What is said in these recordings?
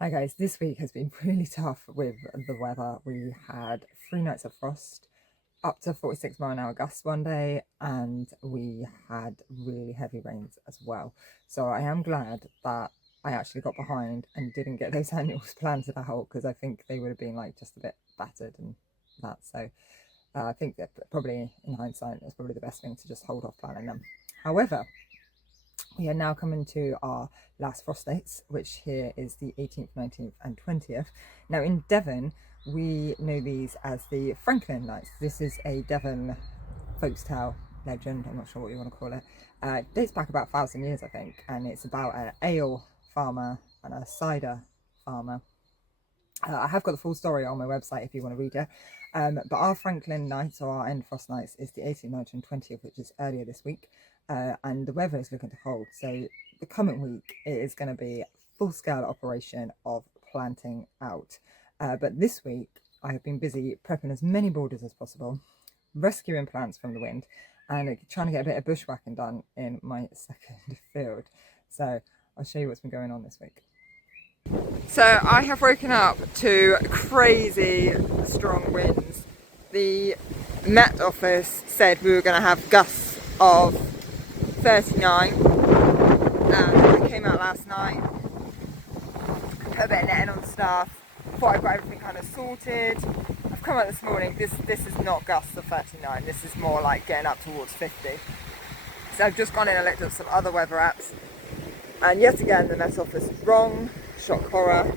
Hi guys, this week has been really tough with the weather. We had 3 nights of frost, up to 46-mile-an-hour gusts one day, and we had really heavy rains as well. So I am glad that I actually got behind and didn't get those annuals planted out, because I think they would have been like just a bit battered and that. So I think that probably in hindsight, it's probably the best thing to just hold off planting them. However, we are now coming to our last frost dates, which here is the 18th, 19th and 20th. Now in Devon, we know these as the Franklin nights. This is a Devon folks tale legend, I'm not sure what you want to call it. It dates back about 1,000 years, I think, and it's about an ale farmer and a cider farmer. I have got the full story on my website if you want to read it. But our Franklin nights, or our end frost nights, is the 18th, 19th and 20th, which is earlier this week. And the weather is looking to hold. So the coming week, it is going to be full-scale operation of planting out. But this week, I have been busy prepping as many borders as possible, rescuing plants from the wind, and trying to get a bit of bushwhacking done in my second field. So I'll show you what's been going on this week. So I have woken up to crazy strong winds. The Met Office said we were going to have gusts of 39, and I came out last night, put a bit of netting on stuff, thought I got everything kind of sorted. I've come out this morning, this is not gusts of 39, this is more like getting up towards 50. So I've just gone in and looked at some other weather apps, and yet again the Met Office is wrong. Shock horror,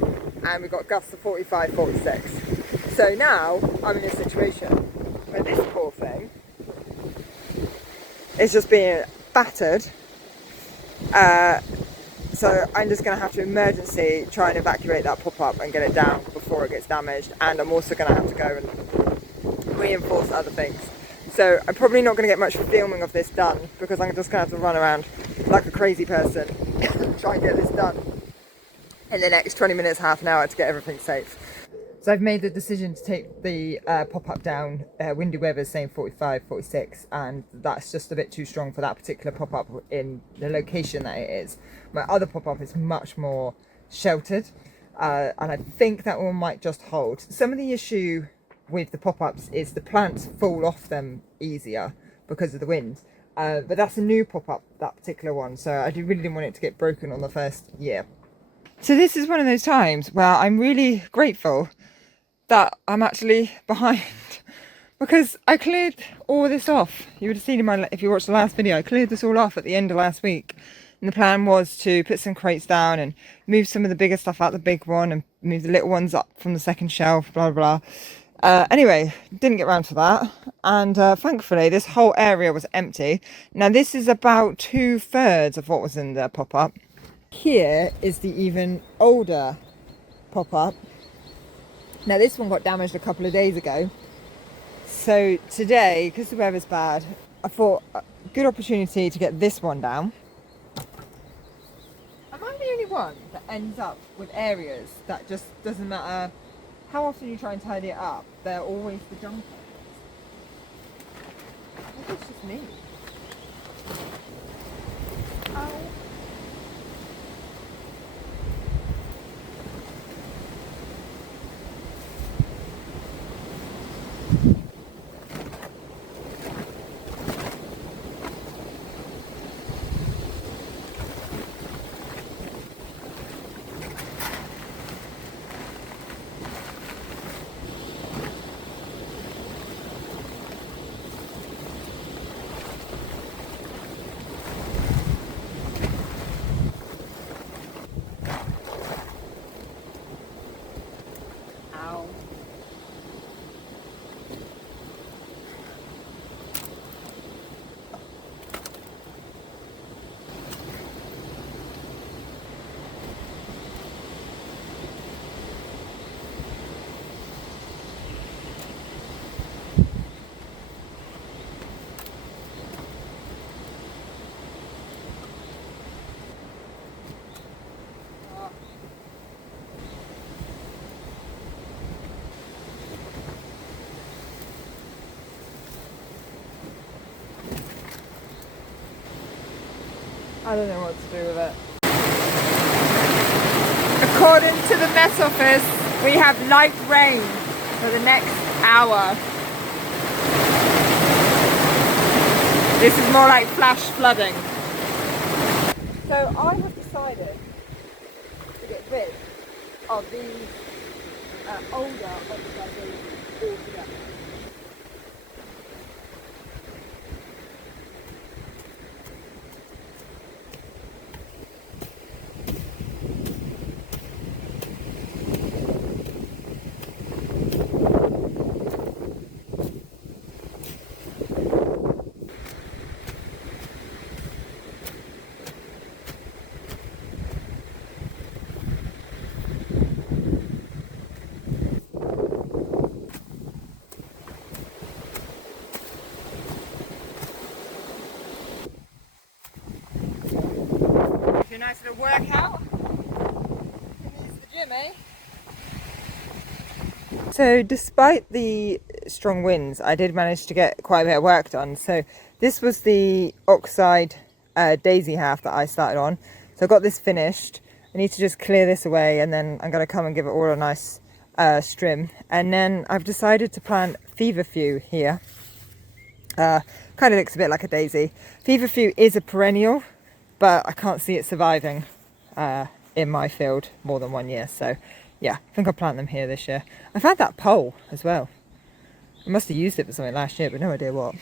and we've got gusts of 45, 46. So now I'm in a situation where this poor thing is just being battered. So I'm just going to have to emergency try and evacuate that pop-up and get it down before it gets damaged, and I'm also going to have to go and reinforce other things. So I'm probably not going to get much filming of this done, because I'm just going to have to run around like a crazy person and try and get this done in the next 20 minutes, half an hour, to get everything safe. So I've made the decision to take the pop-up down. Windy weather is saying 45, 46, and that's just a bit too strong for that particular pop-up in the location that it is. My other pop-up is much more sheltered, and I think that one might just hold. Some of the issue with the pop-ups is the plants fall off them easier because of the wind. But that's a new pop-up, that particular one, so I really didn't want it to get broken on the first year. So this is one of those times where I'm really grateful that I'm actually behind, because I cleared all this off. You would have seen in my, if you watched the last video, I cleared this all off at the end of last week. And the plan was to put some crates down and move some of the bigger stuff out the big one and move the little ones up from the second shelf, blah, blah, blah. Anyway, didn't get around to that. And thankfully, this whole area was empty. Now, this is about 2/3 of what was in the pop-up. Here is the even older pop-up. Now this one got damaged a couple of days ago. So today, because the weather's bad, I thought a good opportunity to get this one down. Am I the only one that ends up with areas that just doesn't matter how often you try and tidy it up, they're always the junk areas? Maybe it's just me. Ow. I don't know what to do with it. A According to the Met Office, we have light rain for the next hour. This is more like flash flooding. So I have decided to get rid of these older oxide altogether. A nice little workout. Use the gym, eh? So despite the strong winds, I did manage to get quite a bit of work done. So this was the oxide daisy half that I started on. So I got this finished. I need to just clear this away, and then I'm going to come and give it all a nice trim. And then I've decided to plant feverfew here. Kind of looks a bit like a daisy. Feverfew is a perennial, but I can't see it surviving in my field more than 1 year. So yeah, I think I'll plant them here this year. I found that pole as well. I must have used it for something last year, but no idea what.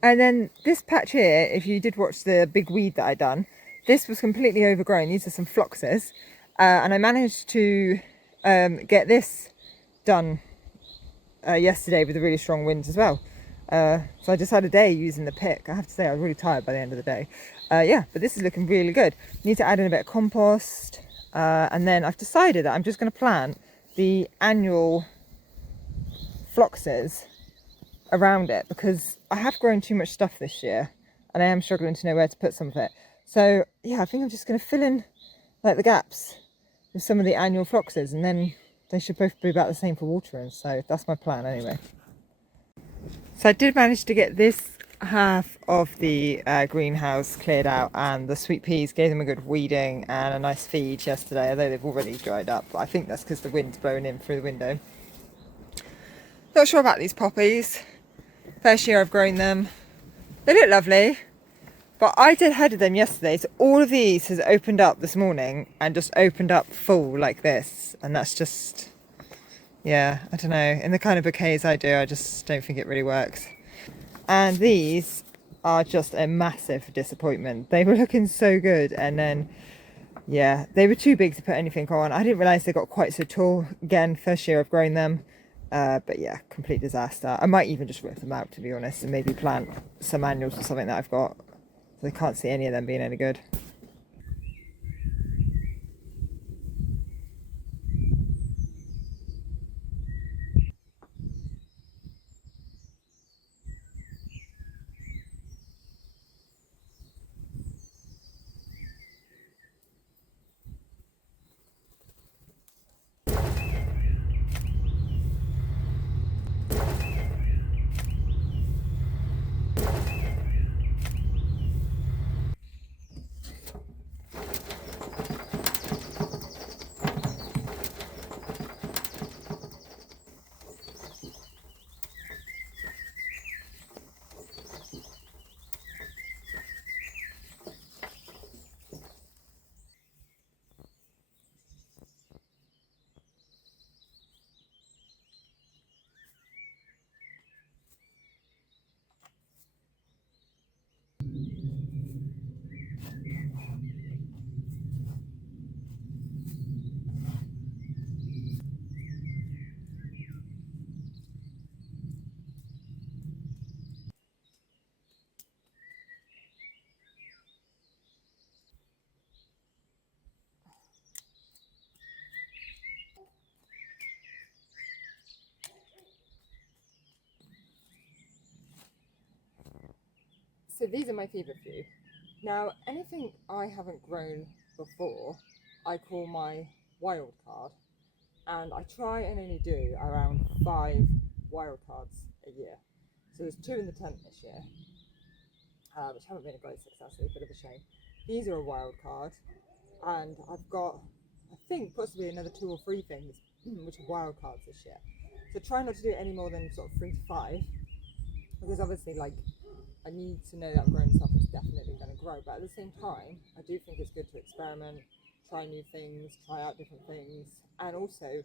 And then this patch here, if you did watch the big weed that I done, this was completely overgrown. These are some phloxes. And I managed to get this done yesterday with the really strong winds as well. So I just had a day using the pick. I have to say I was really tired by the end of the day. Yeah, but this is looking really good. Need to add in a bit of compost. And then I've decided that I'm just going to plant the annual phloxes around it, because I have grown too much stuff this year and I am struggling to know where to put some of it. So yeah, I think I'm just going to fill in like the gaps with some of the annual phloxes, and then they should both be about the same for watering. So that's my plan anyway. So I did manage to get this half of the greenhouse cleared out, and the sweet peas, gave them a good weeding and a nice feed yesterday, although they've already dried up. But I think that's because the wind's blowing in through the window. Not sure about these poppies. First year I've grown them. They look lovely, but I did headed them yesterday, so all of these has opened up this morning and just opened up full like this, and that's just, yeah, I don't know, in the kind of bouquets I do, I just don't think it really works. And these are just a massive disappointment. They were looking so good, and then yeah, they were too big to put anything on. I didn't realise they got quite so tall. Again, first year I've grown them. But yeah, complete disaster. I might even just rip them out, to be honest, and maybe plant some annuals or something that I've got. So I can't see any of them being any good. So these are my feverfew. Now, anything I haven't grown before, I call my wild card. And I try and only do around 5 wild cards a year. So there's 2 in the tent this year, which haven't been a great success, so a bit of a shame. These are a wild card, and I've got I think possibly another 2 or 3 things, which are wild cards this year. So try not to do any more than sort of 3 to 5, because obviously, like, I need to know that grown stuff is definitely going to grow. But at the same time, I do think it's good to experiment, try new things, try out different things, and also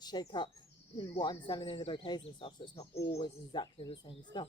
shake up what I'm selling in the bouquets and stuff, so it's not always exactly the same stuff.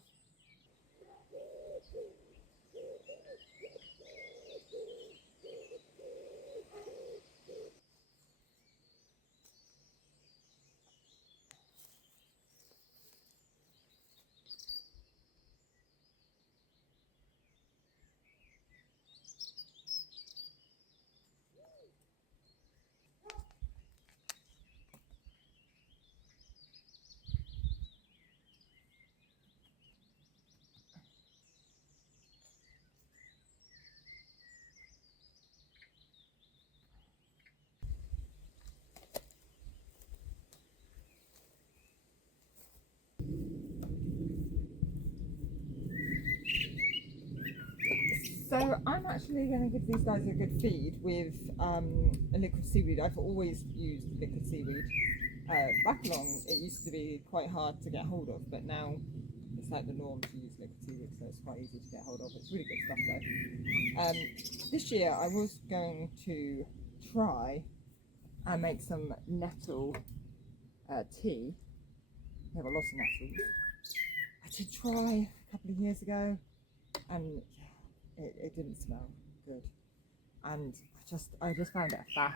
So I'm actually going to give these guys a good feed with a liquid seaweed. I've always used liquid seaweed. Back along, it used to be quite hard to get hold of, but now it's like the norm to use liquid seaweed, so it's quite easy to get hold of. It's really good stuff though. This year I was going to try and make some nettle tea. We have a lot of nettles. I did try a couple of years ago, and it didn't smell good, and I just found it a faff.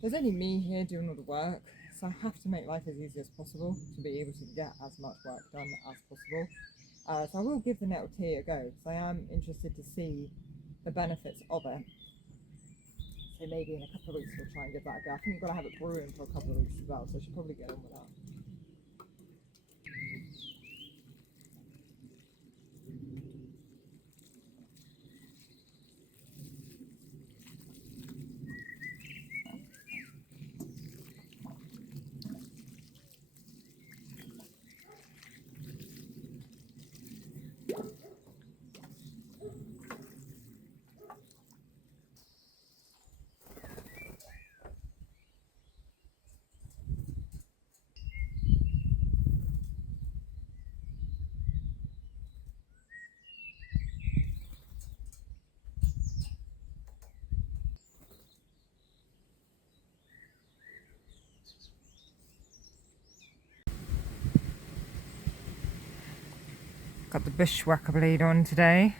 There's only me here doing all the work, so I have to make life as easy as possible to be able to get as much work done as possible. So I will give the nettle tea a go, because I am interested to see the benefits of it. So maybe in a couple of weeks we'll try and give that a go. I think we've got to have it brewing for a couple of weeks as well, so I should probably get on with that. Got the bushwhacker blade on today.